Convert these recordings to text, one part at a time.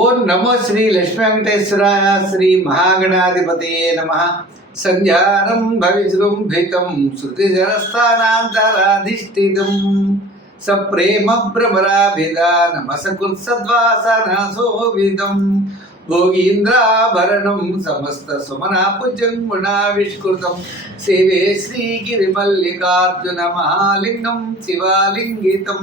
ఓం నమో శ్రీ లక్ష్మీ వెంకటేశ్వరాయ శ్రీ మహాగణాధిపతయే నమ. సంధ్యారం భవిజృంభితం శృతిజరస్థానాంతరాధిష్ఠితం సప్రేమ భ్రమరాభిధానమసకృత్సద్వాసనసోవిదం భోగీంద్రాభరణం సమస్త సుమనాపుజన్ముణావిష్కృతం సేవే శ్రీగిరిమల్లికార్జున మహాలింగం శివాలింగితం.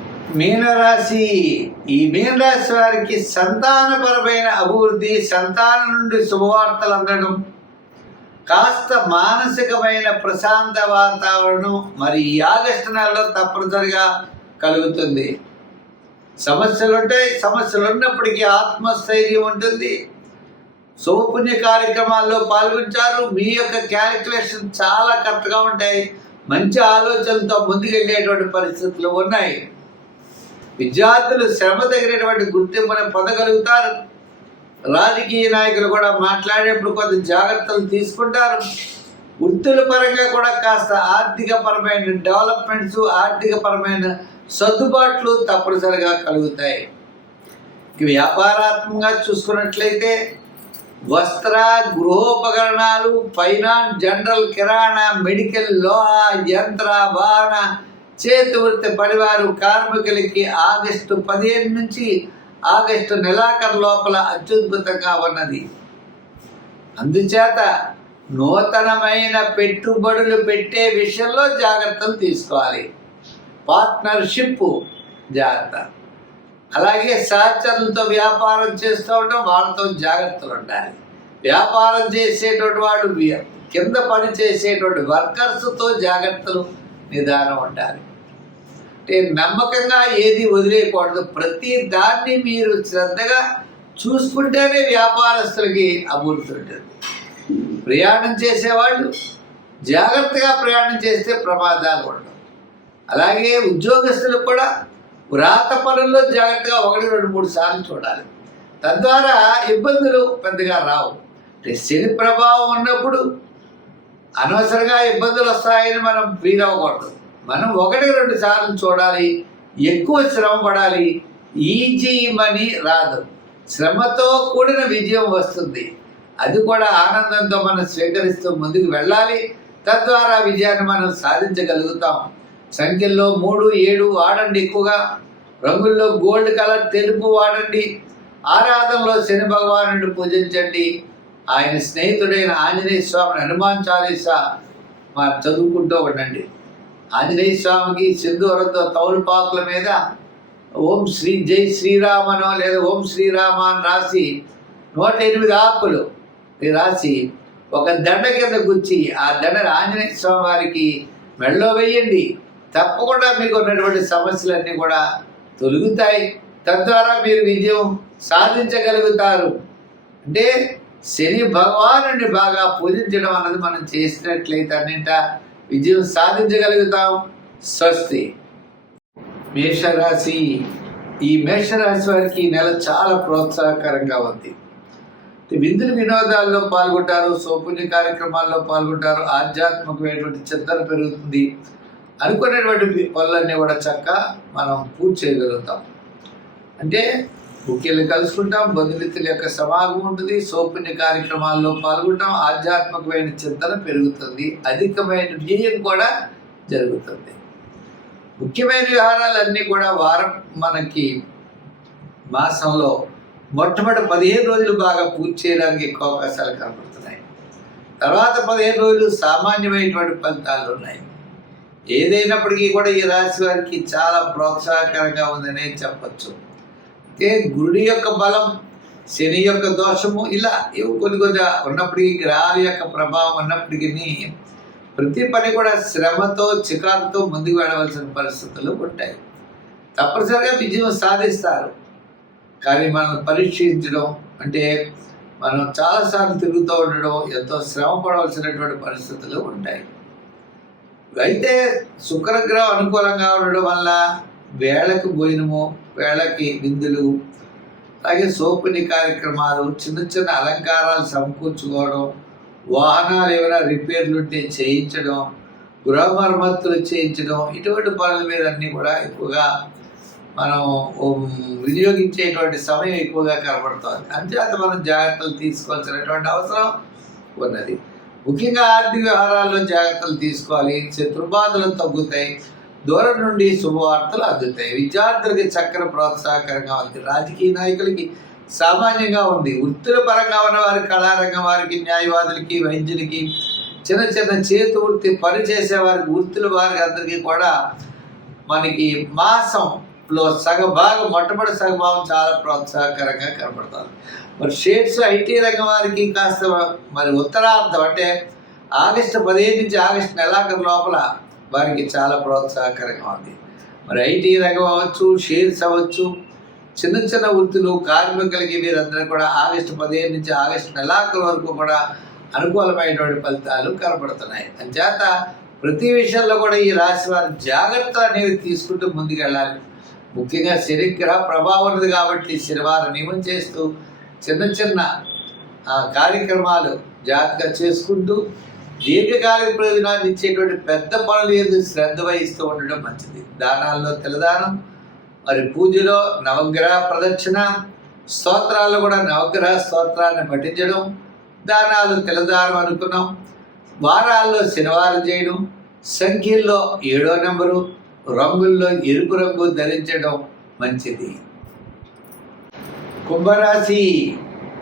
మీనరాశి. ఈ మీనరాశి వారికి సంతానపరమైన అభివృద్ధి సంతానం నుండి శుభవార్తలు అందడం కాస్త మానసికమైన ప్రశాంత వాతావరణం మరి ఈ ఆగస్టు నెలలో తప్పనిసరిగా కలుగుతుంది. సమస్యలు ఉంటాయి సమస్యలు ఉన్నప్పటికీ ఆత్మస్థైర్యం ఉంటుంది. శుభపుణ్య కార్యక్రమాల్లో పాల్గొంటారు. మీ యొక్క క్యాలిక్యులేషన్ చాలా కరెక్ట్గా ఉంటాయి. మంచి ఆలోచనలతో ముందుకెళ్ళేటువంటి పరిస్థితులు ఉన్నాయి. విద్యార్థులు శ్రమ తగినటువంటి గుర్తింపును పొందగలుగుతారు. రాజకీయ నాయకులు కూడా మాట్లాడేప్పుడు కొంత జాగ్రత్తలు తీసుకుంటారు. వృత్తుల పరంగా కూడా కాస్త ఆర్థిక పరమైన డెవలప్మెంట్స్ ఆర్థిక పరమైన సర్దుబాట్లు తప్పనిసరిగా కలుగుతాయి. వ్యాపారాత్మకంగా చూసుకున్నట్లయితే వస్త్ర గృహోపకరణాలు ఫైనాన్స్ జనరల్ కిరాణా మెడికల్ లోహ యంత్ర వాహన చేతి వృత్తి పనివారు కార్మికులకి ఆగస్టు పదిహేను నుంచి ఆగస్టు నెలాఖరు లోపల అత్యద్భుతంగా ఉన్నది. అందుచేత నూతనమైన పెట్టుబడులు పెట్టే విషయంలో జాగ్రత్తలు తీసుకోవాలి. పార్ట్నర్షిప్ జాగ్రత్త. అలాగే సహచరులతో వ్యాపారం చేస్తూ ఉండడం వాళ్ళతో జాగ్రత్తలు ఉండాలి. వ్యాపారం చేసేటువంటి వాడు కింద పని చేసేటువంటి వర్కర్స్తో జాగ్రత్తలు నిదానం ఉండాలి అంటే నమ్మకంగా ఏది వదిలేయకూడదు. ప్రతి దాన్ని మీరు శ్రద్ధగా చూసుకుంటేనే వ్యాపారస్తులకి అభివృద్ధి ఉంటుంది. ప్రయాణం చేసేవాళ్ళు జాగ్రత్తగా ప్రయాణం చేస్తే ప్రమాదాలు ఉండవు. అలాగే ఉద్యోగస్తులు కూడా వ్రాత పనుల్లో జాగ్రత్తగా ఒకటి రెండు మూడు సార్లు చూడాలి. తద్వారా ఇబ్బందులు పెద్దగా రావు. అంటే శని ప్రభావం ఉన్నప్పుడు అనవసరంగా ఇబ్బందులు వస్తాయని మనం ఫీల్ అవ్వకూడదు. మనం ఒకటి రెండు సార్లు చూడాలి ఎక్కువ శ్రమ పడాలి ఈజీ మనీ రాదు. శ్రమతో కూడిన విజయం వస్తుంది. అది కూడా ఆనందంతో మనం స్వీకరిస్తూ ముందుకు వెళ్ళాలి. తద్వారా విజయాన్ని మనం సాధించగలుగుతాం. సంఖ్యల్లో మూడు ఏడు వాడండి ఎక్కువగా. రంగుల్లో గోల్డ్ కలర్ తెలుపు వాడండి. ఆరాధనలో శని భగవానుడిని పూజించండి. ఆయన స్నేహితుడైన ఆంజనేయ స్వామిని హనుమాన్ చాలీసా మా చదువుకుంటూ ఉండండి. ఆంజనేయ స్వామికి సింధూరంతో తౌలుపాకుల మీద ఓం శ్రీ జై శ్రీరామనో లేదా ఓం శ్రీరామ అని రాసి నూట ఎనిమిది ఆకులు రాసి ఒక దండ కింద గుచ్చి ఆ దండను ఆంజనేయ స్వామి వారికి మెడలో వేయండి. తప్పకుండా మీకు ఉన్నటువంటి సమస్యలన్నీ కూడా తొలుగుతాయి. తద్వారా మీరు విజయం సాధించగలుగుతారు. అంటే శని భగవానుడిని బాగా పూజించడం అన్నది మనం చేసినట్లయితే అన్నింట విజయం సాధించగలుగుతాం. స్వస్తి. మేషరాశి. ఈ మేషరాశి వారికి ఈ నెల చాలా ప్రోత్సాహకరంగా ఉంది. విందులు వినోదాల్లో పాల్గొంటారు సౌపుణ్య కార్యక్రమాల్లో పాల్గొంటారు ఆధ్యాత్మికమైనటువంటి చింతన పెరుగుతుంది. అనుకునేటువంటి పనులన్నీ కూడా చక్క మనం పూర్తి చేయగలుగుతాం. అంటే ముఖ్యులు కలుసుకుంటాం. బంధుమిత్రుల యొక్క సమాగం ఉంటుంది. సోపుణ్య కార్యక్రమాల్లో పాల్గొంటాం. ఆధ్యాత్మికమైన చింతన పెరుగుతుంది. అధికమైన వ్యయం కూడా జరుగుతుంది. ముఖ్యమైన వ్యవహారాలన్నీ కూడా వారం మనకి మాసంలో మొట్టమొదటి పదిహేను రోజులు బాగా పూర్తి చేయడానికి ఎక్కువ అవకాశాలు కనపడుతున్నాయి. తర్వాత పదిహేను రోజులు సామాన్యమైనటువంటి ఫలితాలు ఉన్నాయి. ఏదైనప్పటికీ కూడా ఈ రాశి వారికి చాలా ప్రోత్సాహకరంగా ఉందనే చెప్పచ్చు. అయితే గురుడి యొక్క బలం శని యొక్క దోషము ఇలా ఇవి కొన్ని కొద్దిగా ఉన్నప్పటికీ గ్రహాల యొక్క ప్రభావం ఉన్నప్పటికీ ప్రతి పని కూడా శ్రమతో చికాకుతో ముందుకు వెళ్ళవలసిన పరిస్థితులు ఉంటాయి. తప్పనిసరిగా విజయం సాధిస్తారు. కానీ మనం పరీక్షించడం అంటే మనం చాలాసార్లు తిరుగుతూ ఉండడం ఎంతో శ్రమ పడవలసినటువంటి పరిస్థితులు ఉంటాయి. అయితే శుక్రగ్రహం అనుకూలంగా ఉండడం వల్ల వేళకు భోజనము వేళకి విందులు అలాగే సోపుని కార్యక్రమాలు చిన్న చిన్న అలంకారాలు సమకూర్చుకోవడం వాహనాలు ఏమైనా రిపేర్లు ఉంటే చేయించడం గృహ మరమ్మతులు చేయించడం ఇటువంటి పనుల మీద అన్నీ కూడా ఎక్కువగా మనం వినియోగించేటువంటి సమయం ఎక్కువగా కనబడుతుంది. అంతేత మనం జాగ్రత్తలు తీసుకోవాల్సినటువంటి అవసరం ఉన్నది. ముఖ్యంగా ఆర్థిక వ్యవహారాల్లో జాగ్రత్తలు తీసుకోవాలి. శత్రుబాధలు తగ్గుతాయి. దూరం నుండి శుభవార్తలు అందుతాయి. విద్యార్థులకి చక్కని ప్రోత్సాహకరంగా ఉంది రాజకీయ నాయకులకి సామాన్యంగా ఉంది. వృత్తుల పరంగా ఉన్న కళారంగం వారికి న్యాయవాదులకి వైద్యులకి చిన్న చిన్న చేతి వృత్తి పని చేసే వారికి వృత్తుల వారికి అందరికీ కూడా మనకి మాసంలో సగభాగం మొట్టమొదటి సగభాగం చాలా ప్రోత్సాహకరంగా కనపడుతుంది. మరి షేడ్స్ ఐటీ రంగం వారికి కాస్త మరి ఉత్తరార్థం అంటే ఆగస్టు పదిహేను నుంచి ఆగస్టు నెలాఖరు లోపల వారికి చాలా ప్రోత్సాహకరంగా ఉంది. మరి ఐటీ రంగం అవ్వచ్చు షేర్స్ అవ్వచ్చు చిన్న చిన్న వృత్తులు కార్మికులకి వీరందరూ కూడా ఆగస్టు పదిహేను నుంచి ఆగస్టు నెలాఖరు వరకు కూడా అనుకూలమైనటువంటి ఫలితాలు కనపడుతున్నాయి అంచేత ప్రతి విషయంలో కూడా ఈ రాశి వారి జాగ్రత్తలు అనేవి తీసుకుంటూ ముందుకెళ్ళాలి. ముఖ్యంగా శనిగ్రహ ప్రభావం ఉన్నది కాబట్టి శనివారం నియమం చేస్తూ చిన్న చిన్న ఆ, కార్యక్రమాలు జాగ్రత్తగా చేసుకుంటూ దీర్ఘకాలిక ప్రయోజనాలు ఇచ్చేటువంటి పెద్ద పనులు ఏది శ్రద్ధ వహిస్తూ ఉండడం మంచిది. దానాల్లో తెల్లదానం మరి పూజలో నవగ్రహ ప్రదక్షిణ స్తోత్రాల్లో కూడా నవగ్రహ స్తోత్రాన్ని పఠించడం దానాలు తెల్లదానం అనుకున్నాం. వారాల్లో శనివారం చేయడం సంఖ్యల్లో ఏడో నెంబరు రంగుల్లో ఎరుపు రంగు ధరించడం మంచిది. కుంభరాశి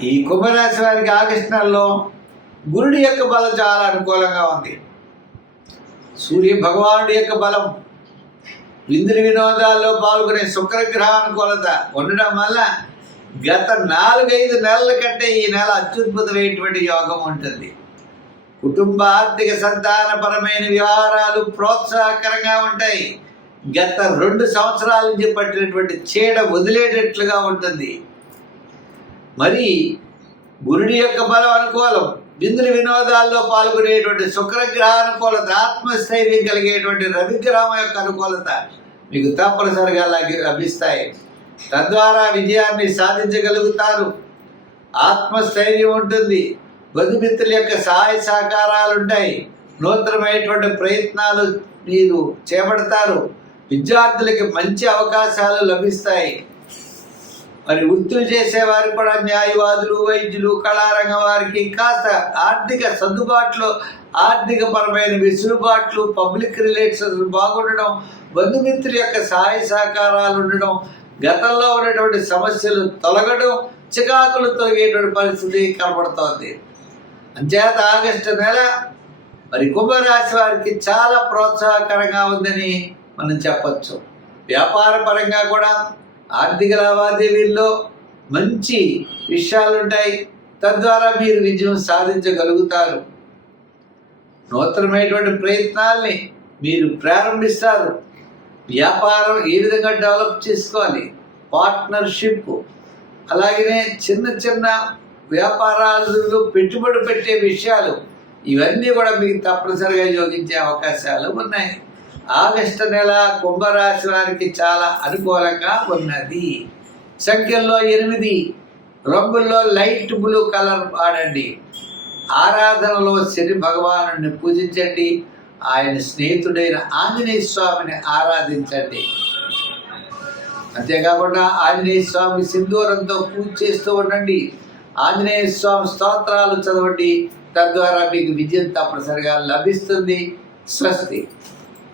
ఈ కుంభరాశి వారికి ఆగస్టు నెలలో గురుడి యొక్క బలం చాలా అనుకూలంగా ఉంది. సూర్య భగవానుడి యొక్క బలం విందుని వినోదాల్లో పాల్గొనే శుక్రగ్రహ అనుకూలత ఉండడం వల్ల గత నాలుగైదు నెలల కంటే ఈ నెల అత్యద్భుతమైనటువంటి యోగం ఉంటుంది. కుటుంబ ఆర్థిక సంతానపరమైన వ్యవహారాలు ప్రోత్సాహకరంగా ఉంటాయి. గత రెండు సంవత్సరాల నుంచి పట్టినటువంటి చీడ వదిలేటట్లుగా ఉంటుంది. మరి గురుడి యొక్క బలం అనుకూలం బిందుని వినోదాల్లో పాల్గొనేటువంటి శుక్రగ్రహ అనుకూలత ఆత్మస్థైర్యం కలిగేటువంటి రవిగ్రహం యొక్క అనుకూలత మీకు తప్పనిసరిగా అలాగే లభిస్తాయి. తద్వారా విజయాన్ని సాధించగలుగుతారు. ఆత్మస్థైర్యం ఉంటుంది. బంధుమిత్రుల యొక్క సహాయ సహకారాలు ఉంటాయి నూతనమైనటువంటి ప్రయత్నాలు మీరు చేపడతారు. విద్యార్థులకి మంచి అవకాశాలు లభిస్తాయి. మరి వృత్తులు చేసేవారు కూడా న్యాయవాదులు వైద్యులు కళారంగం వారికి కాస్త ఆర్థిక సర్దుబాట్లు ఆర్థిక పరమైన వెసులుబాట్లు పబ్లిక్ రిలేషన్స్ బాగుండడం బంధుమిత్రుల యొక్క సహాయ సహకారాలు ఉండడం గతంలో ఉన్నటువంటి సమస్యలు తొలగడం చికాకులు తొలగేటువంటి పరిస్థితి కనబడుతోంది. అంచేత ఆగస్టు నెల మరి కుంభరాశి వారికి చాలా ప్రోత్సాహకరంగా ఉందని మనం చెప్పచ్చు. వ్యాపార పరంగా కూడా ఆర్థిక లావాదేవీల్లో మంచి విషయాలు ఉంటాయి తద్వారా మీరు విజయం సాధించగలుగుతారు. నూతనమైనటువంటి ప్రయత్నాల్ని మీరు ప్రారంభిస్తారు. వ్యాపారం ఏ విధంగా డెవలప్ చేసుకోవాలి? పార్ట్నర్షిప్. అలాగనే చిన్న చిన్న వ్యాపారాలలో పెట్టుబడి పెట్టే విషయాలు ఇవన్నీ కూడా మీకు తప్పనిసరిగా యోగించే అవకాశాలు ఉన్నాయి. ఆగస్టు నెల కుంభరాశి వారికి చాలా అనుకూలంగా ఉన్నది. సంఖ్యల్లో ఎనిమిది. రంగుల్లో లైట్ బ్లూ కలర్ వాడండి. ఆరాధనలో శని భగవాను పూజించండి. ఆయన స్నేహితుడైన ఆంజనేయ స్వామిని ఆరాధించండి. అంతేకాకుండా ఆంజనేయ స్వామి సింధూరంతో పూజ చేస్తూ ఉండండి. ఆంజనేయ స్వామి స్తోత్రాలు చదవండి. తద్వారా మీకు విజయం తప్పనిసరిగా లభిస్తుంది. స్వస్తి.